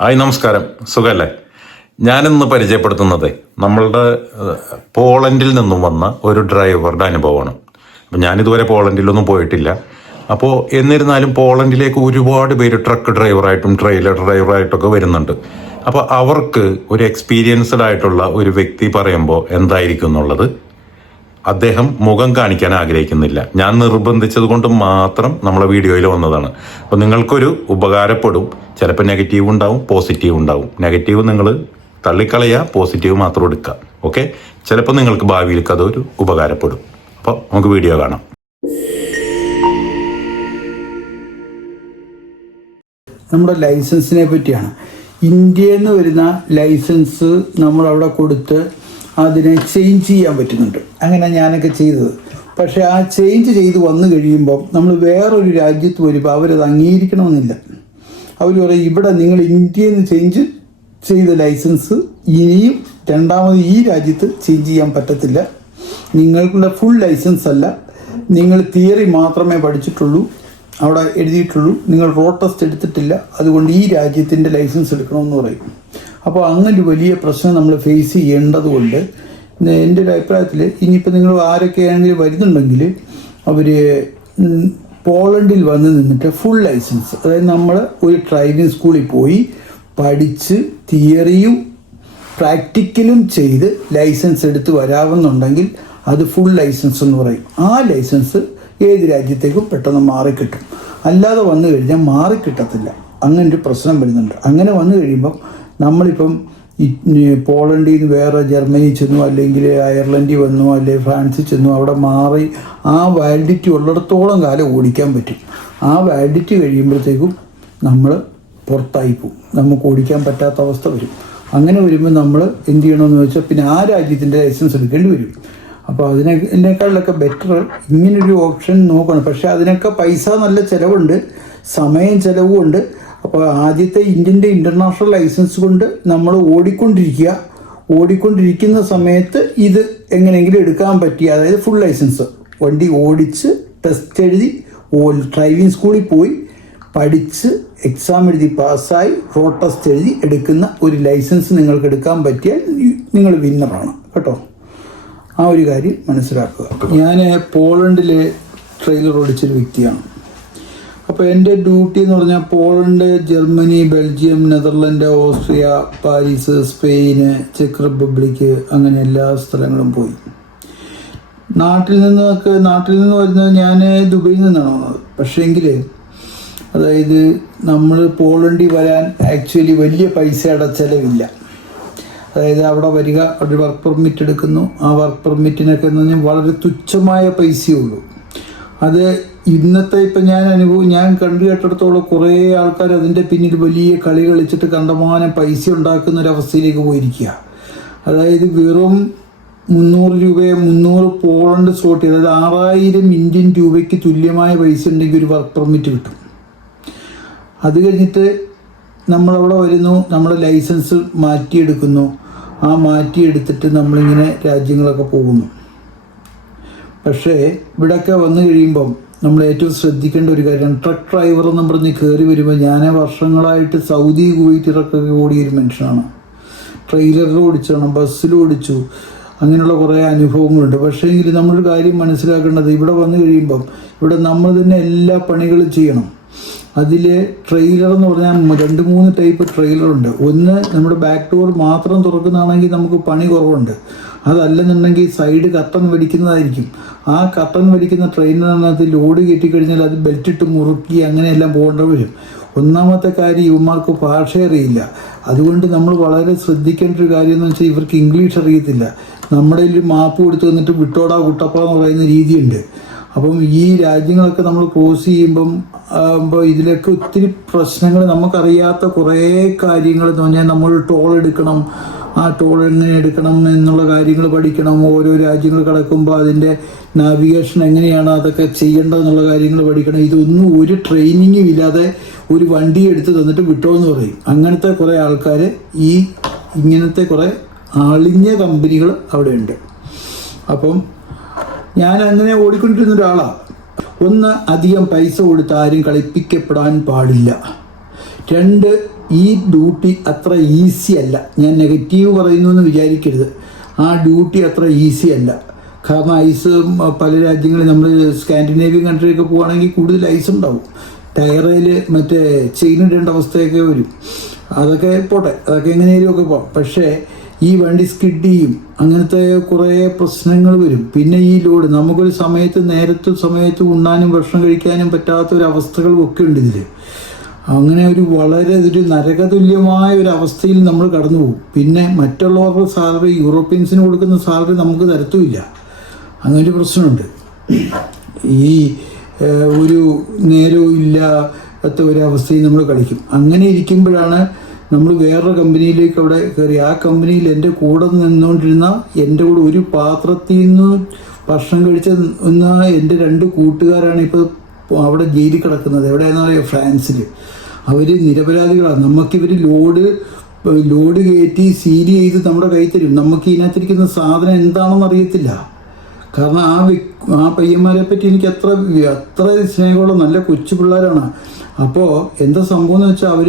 Hi നമസ്കാരം. സുഖല്ലേ? ഞാനിന്ന് പരിചയപ്പെടുത്തുന്നത് നമ്മളുടെ പോളണ്ടിൽ നിന്നും വന്ന ഒരു ഡ്രൈവറുടെ അനുഭവമാണ്. അപ്പം ഞാനിതുവരെ പോളണ്ടിലൊന്നും പോയിട്ടില്ല. അപ്പോൾ എന്നിരുന്നാലും പോളണ്ടിലേക്ക് ഒരുപാട് പേര് ട്രക്ക് ഡ്രൈവറായിട്ടും ട്രെയിലർ ഡ്രൈവറായിട്ടൊക്കെ വരുന്നുണ്ട്. അപ്പോൾ അവർക്ക് ഒരു എക്സ്പീരിയൻസ്ഡ് ആയിട്ടുള്ള ഒരു വ്യക്തി പറയുമ്പോൾ എന്തായിരിക്കും എന്നുള്ളത് അദ്ദേഹം മുഖം കാണിക്കാൻ ആഗ്രഹിക്കുന്നില്ല. ഞാൻ നിർബന്ധിച്ചത് കൊണ്ട് മാത്രം നമ്മളെ വീഡിയോയിൽ വന്നതാണ്. അപ്പോൾ നിങ്ങൾക്കൊരു ഉപകാരപ്പെടും. ചിലപ്പോൾ നെഗറ്റീവ് ഉണ്ടാവും പോസിറ്റീവ് ഉണ്ടാവും. നെഗറ്റീവ് നിങ്ങൾ തള്ളിക്കളയുക പോസിറ്റീവ് മാത്രം എടുക്കുക ഓക്കെ? ചിലപ്പോൾ നിങ്ങൾക്ക് ഭാവിയിലേക്ക് അതൊരു ഉപകാരപ്പെടും. അപ്പോൾ നമുക്ക് വീഡിയോ കാണാം. നമ്മുടെ ലൈസൻസിനെ പറ്റിയാണ്. ഇന്ത്യയിൽ നിന്ന് വരുന്ന ലൈസൻസ് നമ്മൾ അവിടെ കൊടുത്ത് അതിനെ ചേഞ്ച് ചെയ്യാൻ പറ്റുന്നുണ്ട്. അങ്ങനെ ഞാനൊക്കെ ചെയ്തത്. പക്ഷേ ആ ചേഞ്ച് ചെയ്ത് വന്നു കഴിയുമ്പോൾ നമ്മൾ വേറൊരു രാജ്യത്ത് വരുമ്പോൾ അവരത് അംഗീകരിക്കണമെന്നില്ല. അവർ പറയും ഇവിടെ നിങ്ങൾ ഇന്ത്യയിൽ നിന്ന് ചേഞ്ച് ചെയ്ത ലൈസൻസ് ഇനിയും രണ്ടാമത് ഈ രാജ്യത്ത് ചേഞ്ച് ചെയ്യാൻ പറ്റത്തില്ല. നിങ്ങൾക്കുള്ള ഫുൾ ലൈസൻസ് അല്ല. നിങ്ങൾ തിയറി മാത്രമേ പഠിച്ചിട്ടുള്ളൂ. അവിടെ എഴുതിയിട്ടുള്ളൂ. നിങ്ങൾ റോഡ് ടെസ്റ്റ് എടുത്തിട്ടില്ല. അതുകൊണ്ട് ഈ രാജ്യത്തിന്റെ ലൈസൻസ് എടുക്കണമെന്ന് പറയും. അപ്പോൾ അങ്ങനെ വലിയ പ്രശ്നം നമ്മൾ ഫേസ് ചെയ്യേണ്ടതുകൊണ്ട് എന്റെ ഒരു അഭിപ്രായത്തിൽ ഇനിയിപ്പോൾ നിങ്ങൾ ആരൊക്കെയാണെങ്കിലും വരുന്നുണ്ടെങ്കിൽ അവർ പോളണ്ടിൽ വന്ന് നിന്നിട്ട് ഫുൾ ലൈസൻസ് അതായത് നമ്മൾ ഒരു ഡ്രൈവിംഗ് സ്കൂളിൽ പോയി പഠിച്ച് തിയറിയും പ്രാക്ടിക്കലും ചെയ്ത് ലൈസൻസ് എടുത്ത് വരാമെന്നുണ്ടെങ്കിൽ അത് ഫുൾ ലൈസൻസ് എന്ന് പറയും. ആ ലൈസൻസ് ഏത് രാജ്യത്തേക്കും പെട്ടെന്ന് മാറിക്കിട്ടും. അല്ലാതെ വന്നു കഴിഞ്ഞാൽ മാറിക്കിട്ടത്തില്ല. അങ്ങനെ ഒരു പ്രശ്നം വരുന്നുണ്ട്. അങ്ങനെ വന്നു കഴിയുമ്പം നമ്മളിപ്പം പോളണ്ടിൽ നിന്ന് വേറെ ജർമ്മനി ചെന്നു അല്ലെങ്കിൽ അയർലൻഡിൽ വന്നു അല്ലെങ്കിൽ ഫ്രാൻസിൽ ചെന്നു അവിടെ മാറി ആ വാലിഡിറ്റി ഉള്ളിടത്തോളം കാലം ഓടിക്കാൻ പറ്റും. ആ വാലിഡിറ്റി കഴിയുമ്പോഴത്തേക്കും നമ്മൾ പുറത്തായി പോകും. നമുക്ക് ഓടിക്കാൻ പറ്റാത്ത അവസ്ഥ വരും. അങ്ങനെ വരുമ്പോൾ നമ്മൾ എന്ത് ചെയ്യണമെന്ന് വെച്ചാൽ പിന്നെ ആ രാജ്യത്തിന്റെ ലൈസൻസ് എടുക്കേണ്ടി വരും. അപ്പോൾ അതിനെ ഇതിനേക്കാളിലൊക്കെ ബെറ്റർ ഇങ്ങനൊരു ഓപ്ഷൻ നോക്കണം. പക്ഷേ അതിനൊക്കെ പൈസ നല്ല ചിലവുണ്ട്. സമയം ചിലവുമുണ്ട്. അപ്പോൾ ആദ്യത്തെ ഇന്ത്യന്റെ ഇന്റർനാഷണൽ ലൈസൻസ് കൊണ്ട് നമ്മൾ ഓടിക്കൊണ്ടിരിക്കുക. ഓടിക്കൊണ്ടിരിക്കുന്ന സമയത്ത് ഇത് എങ്ങനെയെങ്കിലും എടുക്കാൻ പറ്റി അതായത് ഫുൾ ലൈസൻസ് വണ്ടി ഓടിച്ച് ടെസ്റ്റ് എഴുതി ഓ ഡ്രൈവിംഗ് സ്കൂളിൽ പോയി പഠിച്ച് എക്സാം എഴുതി പാസ്സായി റോഡ് ടെസ്റ്റ് എഴുതി എടുക്കുന്ന ഒരു ലൈസൻസ് നിങ്ങൾക്ക് എടുക്കാൻ പറ്റിയാൽ നിങ്ങൾ വിന്നറാണ് കേട്ടോ? ആ ഒരു കാര്യം മനസ്സിലാക്കുക. ഞാൻ പോളണ്ടിൽ ട്രെയിലർ ഓടിച്ചൊരു വ്യക്തിയാണ്. അപ്പോൾ എന്റെ ഡ്യൂട്ടി എന്ന് പറഞ്ഞാൽ Poland Germany Belgium Netherland Austria Paris Spain ചെക്ക് റിപ്പബ്ലിക്ക് അങ്ങനെ എല്ലാ സ്ഥലങ്ങളും പോയി. നാട്ടിൽ നിന്നൊക്കെ നാട്ടിൽ നിന്ന് വരുന്നത് ഞാൻ ദുബൈയിൽ നിന്നാണ് വന്നത്. പക്ഷേങ്കിൽ അതായത് നമ്മൾ പോളണ്ടിൽ വരാൻ ആക്ച്വലി വലിയ പൈസയുടെ ചിലവില്ല. അതായത് അവിടെ വരിക ഒരു വർക്ക് പെർമിറ്റ് എടുക്കുന്നു. ആ വർക്ക് പെർമിറ്റിനൊക്കെ എന്ന് പറഞ്ഞാൽ വളരെ തുച്ഛമായ പൈസയേ ഉള്ളൂ. അത് ഇന്നത്തെ ഇപ്പം ഞാൻ അനുഭവം ഞാൻ കണ്ടു കേട്ടിടത്തോളം കുറേ ആൾക്കാർ അതിന്റെ പിന്നിൽ വലിയ കളി കളിച്ചിട്ട് കണ്ടമാനം പൈസ ഉണ്ടാക്കുന്ന ഒരു അവസ്ഥയിലേക്ക് പോയിരിക്കുക. അതായത് വെറും മുന്നൂറ് രൂപയെ മുന്നൂറ് പോളണ്ട് സോട്ട് അതായത് ആറായിരം ഇന്ത്യൻ രൂപയ്ക്ക് തുല്യമായ പൈസ ഉണ്ടെങ്കിൽ ഒരു വർക്ക് പെർമിറ്റ് കിട്ടും. അത് കഴിഞ്ഞിട്ട് നമ്മളവിടെ വരുന്നു നമ്മുടെ ലൈസൻസ് മാറ്റിയെടുക്കുന്നു. ആ മാറ്റിയെടുത്തിട്ട് നമ്മളിങ്ങനെ രാജ്യങ്ങളൊക്കെ പോകുന്നു. പക്ഷേ ഇവിടെയൊക്കെ വന്നു കഴിയുമ്പം നമ്മൾ ഏറ്റവും ശ്രദ്ധിക്കേണ്ട ഒരു കാര്യം ട്രക്ക് ഡ്രൈവർ എന്ന് പറഞ്ഞ് കയറി വരുമ്പോൾ ഞാൻ വർഷങ്ങളായിട്ട് സൗദി കുവൈറ്റ് ട്രക്കൊക്കെ ഓടിയ ഒരു മനുഷ്യനാണ്. ട്രെയിലറിൽ ഓടിച്ചാണ് ബസ്സിൽ ഓടിച്ചു അങ്ങനെയുള്ള കുറേ അനുഭവങ്ങളുണ്ട്. പക്ഷേ എങ്കിൽ നമ്മളൊരു കാര്യം മനസ്സിലാക്കേണ്ടത് ഇവിടെ വന്നു കഴിയുമ്പം ഇവിടെ നമ്മൾ തന്നെ എല്ലാ പണികളും ചെയ്യണം. അതിൽ ട്രെയിലർ എന്ന് പറഞ്ഞാൽ രണ്ട് മൂന്ന് ടൈപ്പ് ട്രെയിലറുണ്ട് ഒന്ന് നമ്മുടെ ബാക്ക് ഡോർ മാത്രം തുറക്കുന്നതാണെങ്കിൽ നമുക്ക് പണി കുറവുണ്ട്. അതല്ലെന്നുണ്ടെങ്കിൽ സൈഡ് കത്തൻ വലിക്കുന്നതായിരിക്കും. ആ കത്തൻ വലിക്കുന്ന ട്രെയിനിനകത്ത് ലോഡ് കയറ്റിക്കഴിഞ്ഞാൽ അത് ബെൽറ്റ് ഇട്ട് മുറുക്കി അങ്ങനെയെല്ലാം പോകേണ്ട വരും. ഒന്നാമത്തെ കാര്യം ഇവന്മാർക്ക് ഭാഷ അറിയില്ല. അതുകൊണ്ട് നമ്മൾ വളരെ ശ്രദ്ധിക്കേണ്ട ഒരു കാര്യം എന്ന് വെച്ചാൽ ഇവർക്ക് ഇംഗ്ലീഷ് അറിയത്തില്ല. നമ്മുടെ ഒരു മാപ്പ് കൊടുത്ത് വന്നിട്ട് വിട്ടോടാ കുട്ടപ്പ എന്ന് പറയുന്ന രീതിയുണ്ട്. അപ്പം ഈ രാജ്യങ്ങളൊക്കെ നമ്മൾ ക്രോസ് ചെയ്യുമ്പം ഇതിലൊക്കെ ഒത്തിരി പ്രശ്നങ്ങൾ നമുക്കറിയാത്ത കുറേ കാര്യങ്ങൾ എന്ന് പറഞ്ഞാൽ നമ്മൾ ടോൾ എടുക്കണം. ആ ടോൾ എങ്ങനെ എടുക്കണം എന്നുള്ള കാര്യങ്ങൾ പഠിക്കണം. ഓരോ രാജ്യങ്ങൾ കടക്കുമ്പോൾ അതിന്റെ നാവിഗേഷൻ എങ്ങനെയാണ് അതൊക്കെ ചെയ്യേണ്ടത് എന്നുള്ള കാര്യങ്ങൾ പഠിക്കണം. ഇതൊന്നും ഒരു ട്രെയിനിങ്ങും ഇല്ലാതെ ഒരു വണ്ടി എടുത്ത് തന്നിട്ട് വിട്ടോ എന്ന് പറയും. അങ്ങനത്തെ കുറേ ആൾക്കാർ ഈ ഇങ്ങനത്തെ കുറേ അളിഞ്ഞ കമ്പനികൾ അവിടെയുണ്ട്. അപ്പം ഞാൻ അങ്ങനെ ഓടിക്കൊണ്ടിരുന്ന ഒരാളാണ് ഒന്ന് അധികം പൈസ കൊടുത്ത് ആരും കളിപ്പിക്കപ്പെടാൻ പാടില്ല. രണ്ട് ഈ ഡ്യൂട്ടി അത്ര ഈസി അല്ല. ഞാൻ നെഗറ്റീവ് പറയുന്നു എന്ന് വിചാരിക്കരുത്. ആ ഡ്യൂട്ടി അത്ര ഈസി അല്ല. കാരണം ഐസ് പല രാജ്യങ്ങളിൽ നമ്മൾ സ്കാൻഡിനേവിയൻ കൺട്രിയൊക്കെ പോവുകയാണെങ്കിൽ കൂടുതൽ ഐസ് ഉണ്ടാവും. ടയറിൽ മറ്റേ ചെയിൻ ഇടേണ്ട അവസ്ഥയൊക്കെ വരും. അതൊക്കെ പോട്ടെ അതൊക്കെ എങ്ങനെയും ഒക്കെ പോകാം പക്ഷേ ഈ വണ്ടി സ്കിഡ് ചെയ്യും. അങ്ങനത്തെ കുറേ പ്രശ്നങ്ങൾ വരും. പിന്നെ ഈ ലോഡ് നമുക്കൊരു സമയത്ത് നേരത്തും സമയത്തും ഉണ്ണാനും ഭക്ഷണം കഴിക്കാനും പറ്റാത്ത ഒരു അവസ്ഥകളും ഒക്കെ ഉണ്ട് ഇതിൽ അങ്ങനെ ഒരു വളരെ ഒരു നരകതുല്യമായ ഒരു അവസ്ഥയിൽ നമ്മൾ കടന്നു പോകും. പിന്നെ മറ്റുള്ളവർക്ക് സാലറി യൂറോപ്യൻസിന് കൊടുക്കുന്ന സാലറി നമുക്ക് തരത്തുമില്ല. അങ്ങനെ ഒരു പ്രശ്നമുണ്ട്. ഈ ഒരു നേരവും ഇല്ലാത്ത ഒരു അവസ്ഥയിൽ നമ്മൾ കളിക്കും. അങ്ങനെ ഇരിക്കുമ്പോഴാണ് നമ്മൾ വേറൊരു കമ്പനിയിലേക്ക് അവിടെ കയറി. ആ കമ്പനിയിൽ എന്റെ കൂടെ നിന്നുകൊണ്ടിരുന്ന എന്റെ കൂടെ ഒരു പാത്രത്തിൽ നിന്ന് ഭക്ഷണം കഴിച്ച എന്ന എന്റെ രണ്ട് കൂട്ടുകാരാണ് ഇപ്പോൾ അവിടെ ജയിലിൽ കിടക്കുന്നത് എവിടെയാണെന്ന് പറയുക ഫ്രാൻസിൽ അവർ നിരപരാധികളാണ്. നമുക്കിവർ ലോഡ് ലോഡ് കയറ്റി സീൽ ചെയ്ത് നമ്മുടെ കൈ തരും. നമുക്ക് ഇതിനകത്തിരിക്കുന്ന സാധനം എന്താണെന്ന് അറിയത്തില്ല. കാരണം ആ ആ പയ്യന്മാരെ പറ്റി എനിക്ക് അത്ര അത്ര സ്നേഹമുള്ള നല്ല കൊച്ചു പിള്ളേരാണ്. അപ്പോൾ എന്താ സംഭവം എന്ന് വെച്ചാൽ അവർ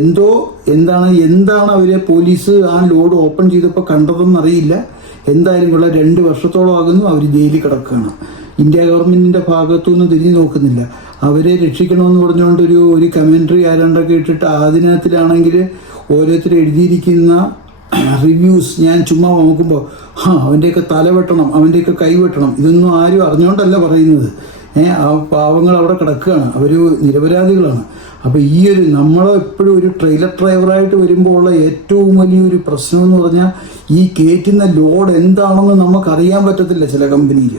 എന്തോ എന്താണ് എന്താണ് അവരെ പോലീസ് ആ ലോഡ് ഓപ്പൺ ചെയ്തപ്പോൾ കണ്ടതെന്നറിയില്ല എന്തായാലും ഉള്ള രണ്ട് വർഷത്തോളം ആകുന്നു അവർ ജയിലിൽ കിടക്കുകയാണ്. ഇന്ത്യ ഗവൺമെന്റിന്റെ ഭാഗത്തുനിന്ന് തിരിഞ്ഞു നോക്കുന്നില്ല. അവരെ രക്ഷിക്കണമെന്ന് പറഞ്ഞുകൊണ്ട് ഒരു ഒരു കമൻട്രി ആരാണ്ടൊക്കെ ഇട്ടിട്ട് അതിനകത്തിലാണെങ്കിൽ ഓരോരുത്തർ എഴുതിയിരിക്കുന്ന റിവ്യൂസ് ഞാൻ ചുമ്മാ നോക്കുമ്പോൾ ആ അവന്റെയൊക്കെ തല വെട്ടണം അവന്റെയൊക്കെ കൈ വെട്ടണം ഇതൊന്നും ആരും അറിഞ്ഞുകൊണ്ടല്ല പറയുന്നത്. ഏ ആ പാവങ്ങൾ അവിടെ കിടക്കുകയാണ്. അവർ നിരപരാധികളാണ്. അപ്പോൾ ഈ ഒരു നമ്മൾ എപ്പോഴും ഒരു ട്രെയിലർ ഡ്രൈവറായിട്ട് വരുമ്പോൾ ഉള്ള ഏറ്റവും വലിയൊരു പ്രശ്നം എന്ന് പറഞ്ഞാൽ ഈ കയറ്റുന്ന ലോഡ് എന്താണെന്ന് നമുക്കറിയാൻ പറ്റത്തില്ല ചില കമ്പനിയിൽ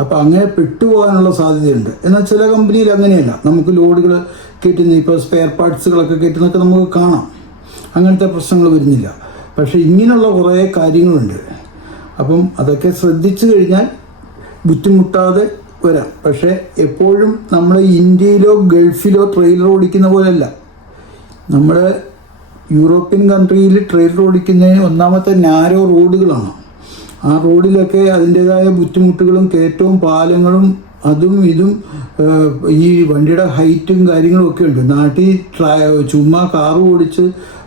അപ്പോൾ അങ്ങനെ പെട്ടുപോകാനുള്ള സാധ്യതയുണ്ട്. എന്നാൽ ചില കമ്പനിയിൽ അങ്ങനെയല്ല. നമുക്ക് ലോഡുകൾ കയറ്റുന്ന ഇപ്പോൾ സ്പെയർ പാർട്സുകളൊക്കെ കയറ്റുന്നൊക്കെ നമുക്ക് കാണാം. അങ്ങനത്തെ പ്രശ്നങ്ങൾ വരുന്നില്ല. പക്ഷേ ഇങ്ങനെയുള്ള കുറേ കാര്യങ്ങളുണ്ട്. അപ്പം അതൊക്കെ ശ്രദ്ധിച്ചു കഴിഞ്ഞാൽ ബുദ്ധിമുട്ടാതെ വരാം. പക്ഷേ എപ്പോഴും നമ്മൾ ഇന്ത്യയിലോ ഗൾഫിലോ ട്രെയിലർ ഓടിക്കുന്ന പോലെയല്ല. നമ്മൾ യൂറോപ്യൻ കൺട്രിയിൽ ട്രെയിലർ ഓടിക്കുന്നതിന് ഒന്നാമത്തെ നാരോ റോഡുകളാണ് ആ റോഡിലൊക്കെ അതിന്റെതായ ബുദ്ധിമുട്ടുകളും കയറ്റവും പാലങ്ങളും അതും ഇതും ഈ വണ്ടിയുടെ ഹൈറ്റും കാര്യങ്ങളും ഒക്കെ ഉണ്ട്. നാട്ടിൽ ചുമ്മാ കാറ് ഓടിച്ച്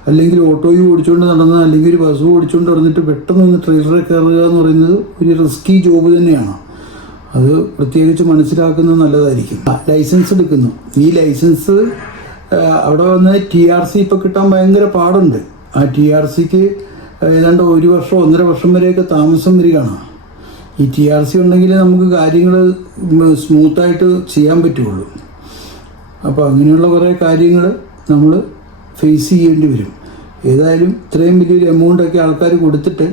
അല്ലെങ്കിൽ ഓട്ടോയും ഓടിച്ചുകൊണ്ട് നടന്ന് അല്ലെങ്കിൽ ഒരു ബസ് ഓടിച്ചുകൊണ്ട് നടന്നിട്ട് പെട്ടെന്ന് ഒന്ന് ട്രെയിലറിൽ കയറുക എന്ന് പറയുന്നത് ഒരു റിസ്കി ജോബ് തന്നെയാണ്. അത് പ്രത്യേകിച്ച് മനസ്സിലാക്കുന്നത് നല്ലതായിരിക്കും. ലൈസൻസ് എടുക്കുന്നു. ഈ ലൈസൻസ് അവിടെ വന്ന് ടി ആർ സി ഇപ്പോൾ കിട്ടാൻ ഭയങ്കര പാടുണ്ട്. ആ ടി ആർ സിക്ക് ഏതാണ്ട് ഒരു വർഷം ഒന്നര വർഷം വരെയൊക്കെ താമസം വരികയാണ്. ഈ ടി ആർ സി ഉണ്ടെങ്കിൽ നമുക്ക് കാര്യങ്ങൾ സ്മൂത്തായിട്ട് ചെയ്യാൻ പറ്റുള്ളൂ അപ്പോൾ അങ്ങനെയുള്ള കുറേ കാര്യങ്ങൾ നമ്മൾ ഫേസ് ചെയ്യേണ്ടി വരും. ഏതായാലും ഇത്രയും വലിയൊരു എമൗണ്ടൊക്കെ ആൾക്കാർ കൊടുത്തിട്ട്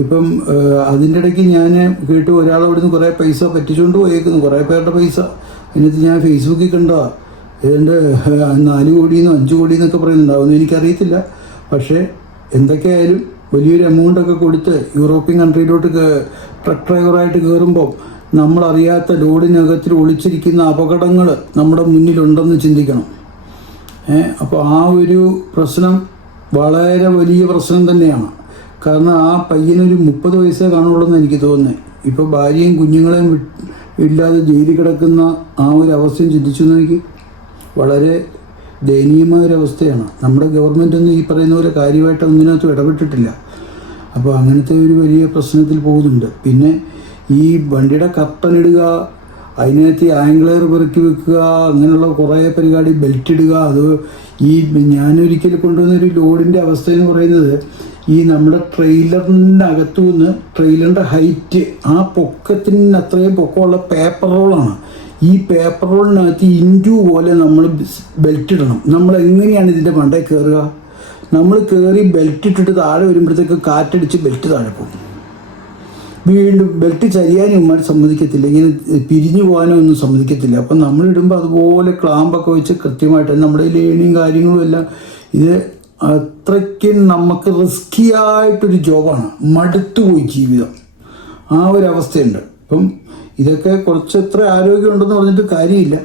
ഇപ്പം അതിന്റെ ഇടയ്ക്ക് ഞാൻ കേട്ട് ഒരാൾ അവിടെ നിന്ന് കുറേ പൈസ പറ്റിച്ചുകൊണ്ട് പോയേക്കുന്നു. കുറേ പേരുടെ പൈസ. അതിനകത്ത് ഞാൻ ഫേസ്ബുക്കിൽ കണ്ടോ ഏതാണ്ട് നാല് കോടിയെന്നോ അഞ്ച് കോടിയെന്നൊക്കെ പറയുന്നുണ്ടാവുമെന്ന് എനിക്കറിയത്തില്ല. പക്ഷേ എന്തൊക്കെയായാലും വലിയൊരു എമൗണ്ട് ഒക്കെ കൊടുത്ത് യൂറോപ്യൻ കൺട്രിയിലോട്ട് ട്രക്ക് ഡ്രൈവറായിട്ട് കയറുമ്പോൾ നമ്മളറിയാത്ത ലോഡിനകത്തിൽ ഒളിച്ചിരിക്കുന്ന അപകടങ്ങൾ നമ്മുടെ മുന്നിലുണ്ടെന്ന് ചിന്തിക്കണം. അപ്പോൾ ആ ഒരു പ്രശ്നം വളരെ വലിയ പ്രശ്നം തന്നെയാണ്. കാരണം ആ പയ്യനൊരു മുപ്പത് വയസ്സേ കാണുള്ളൂ എന്ന് എനിക്ക് തോന്നുന്നത് ഇപ്പോൾ ഭാര്യയും കുഞ്ഞുങ്ങളെയും ഇല്ലാതെ ജയിലിൽ കിടക്കുന്ന ആ ഒരു അവസ്ഥയും ചിന്തിച്ചു നോക്കി. വളരെ ദയനീയമായ ഒരു അവസ്ഥയാണ്. നമ്മുടെ ഗവൺമെന്റ് ഒന്നും ഈ പറയുന്ന പോലെ കാര്യമായിട്ട് ഒന്നിനകത്തും ഇടപെട്ടിട്ടില്ല. അപ്പോൾ അങ്ങനത്തെ ഒരു വലിയ പ്രശ്നത്തിൽ പോകുന്നുണ്ട്. പിന്നെ ഈ വണ്ടിയുടെ കർട്ടൻ ഇടുക അതിനകത്ത് ആംഗ്ലർ പെറുക്കി വെക്കുക അങ്ങനെയുള്ള കുറേ പരിപാടി ബെൽറ്റ് ഇടുക അത് ഈ ഞാനൊരിക്കൽ കൊണ്ടുവന്നൊരു ലോഡിന്റെ അവസ്ഥ എന്ന് പറയുന്നത് ഈ നമ്മുടെ ട്രെയിലറിന്റെ അകത്തു നിന്ന് ട്രെയിലറിന്റെ ഹൈറ്റ് ആ പൊക്കത്തിന് അത്രയും പൊക്കമുള്ള പേപ്പർ റോളാണ് ഈ പേപ്പർ റോളിനകത്ത് ഇന്റു പോലെ നമ്മൾ ബെൽറ്റ് ഇടണം. നമ്മൾ എങ്ങനെയാണ് ഇതിന്റെ മണ്ടേ കയറുക നമ്മൾ കയറി ബെൽറ്റ് ഇട്ടിട്ട് താഴെ വരുമ്പോഴത്തേക്ക് കാറ്റടിച്ച് ബെൽറ്റ് താഴെ പോകും. വീണ്ടും ബെൽറ്റ് ചരിയാനും ഉമ്മാർ സമ്മതിക്കത്തില്ല. ഇങ്ങനെ പിരിഞ്ഞു പോകാനോ ഒന്നും സമ്മതിക്കത്തില്ല. അപ്പം നമ്മളിടുമ്പോൾ അതുപോലെ ക്ലാമ്പൊക്കെ വെച്ച് കൃത്യമായിട്ട് നമ്മുടെ ലേണിയും കാര്യങ്ങളും എല്ലാം ഇത് അത്രയ്ക്ക് നമുക്ക് റിസ്കി ആയിട്ടൊരു ജോബാണ് മടുത്തുപോയി ജീവിതം. ആ ഒരു അവസ്ഥയുണ്ട്. അപ്പം ഇതൊക്കെ കുറച്ച് കുറച്ചത്ര ആരോഗ്യമുണ്ടെന്ന് പറഞ്ഞിട്ട് കാര്യമില്ല.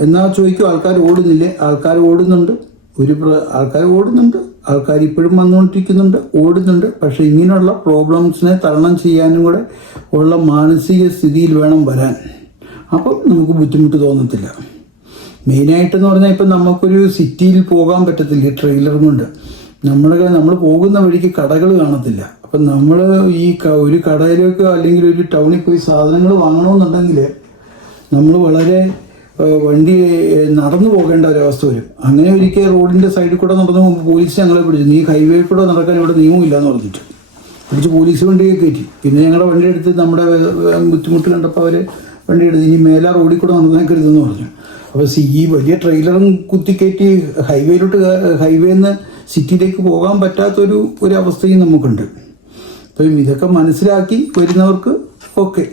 എന്നാ ചോദിക്കും ആൾക്കാർ ഓടുന്നില്ലേ? ആൾക്കാർ ഓടുന്നുണ്ട്. ഒരു ആൾക്കാർ ഓടുന്നുണ്ട്. ആൾക്കാർ ഇപ്പോഴും വന്നുകൊണ്ടിരിക്കുന്നുണ്ട് ഓടുന്നുണ്ട്. പക്ഷേ ഇങ്ങനെയുള്ള പ്രോബ്ലംസിനെ തരണം ചെയ്യാനും കൂടെ ഉള്ള മാനസിക സ്ഥിതിയിൽ വേണം വരാൻ. അപ്പം നമുക്ക് ബുദ്ധിമുട്ട് തോന്നത്തില്ല. മെയിനായിട്ടെന്ന് പറഞ്ഞാൽ ഇപ്പം നമുക്കൊരു സിറ്റിയിൽ പോകാൻ പറ്റത്തില്ല ട്രെയിലർ കൊണ്ട്. നമ്മുടെ നമ്മൾ പോകുന്ന വഴിക്ക് കടകൾ കാണത്തില്ല. അപ്പം നമ്മൾ ഈ ഒരു കടയിലേക്ക് അല്ലെങ്കിൽ ഒരു ടൗണിൽ പോയി സാധനങ്ങൾ വാങ്ങണമെന്നുണ്ടെങ്കിൽ നമ്മൾ വളരെ വണ്ടി നടന്നു പോകേണ്ട ഒരവസ്ഥ വരും. അങ്ങനെ ഒരിക്കൽ റോഡിന്റെ സൈഡിൽ കൂടെ നടന്നു പോകുമ്പോൾ പോലീസ് ഞങ്ങളെ പിടിച്ചു. നീ ഹൈവേ കൂടെ നടക്കാൻ ഇവിടെ നിയമമില്ല എന്ന് പറഞ്ഞിട്ട്. പിടിച്ച് പോലീസ് വണ്ടിയെ കയറ്റി. പിന്നെ ഞങ്ങളുടെ വണ്ടി എടുത്ത് നമ്മുടെ ബുദ്ധിമുട്ട് കണ്ടപ്പോൾ അവർ വണ്ടി എടുത്ത് ഇനി മേല റോഡിൽ കൂടെ നടന്നേക്കരുതെന്ന് പറഞ്ഞു. അപ്പോൾ സി ഈ വലിയ ട്രെയിലറും കുത്തിക്കയറ്റി ഹൈവേയിലോട്ട് ഹൈവേന്ന് സിറ്റിയിലേക്ക് പോകാൻ പറ്റാത്തൊരു ഒരു അവസ്ഥയും നമുക്കുണ്ട്. അപ്പം ഇതൊക്കെ മനസ്സിലാക്കി വരുന്നവർക്ക് ഓക്കെ.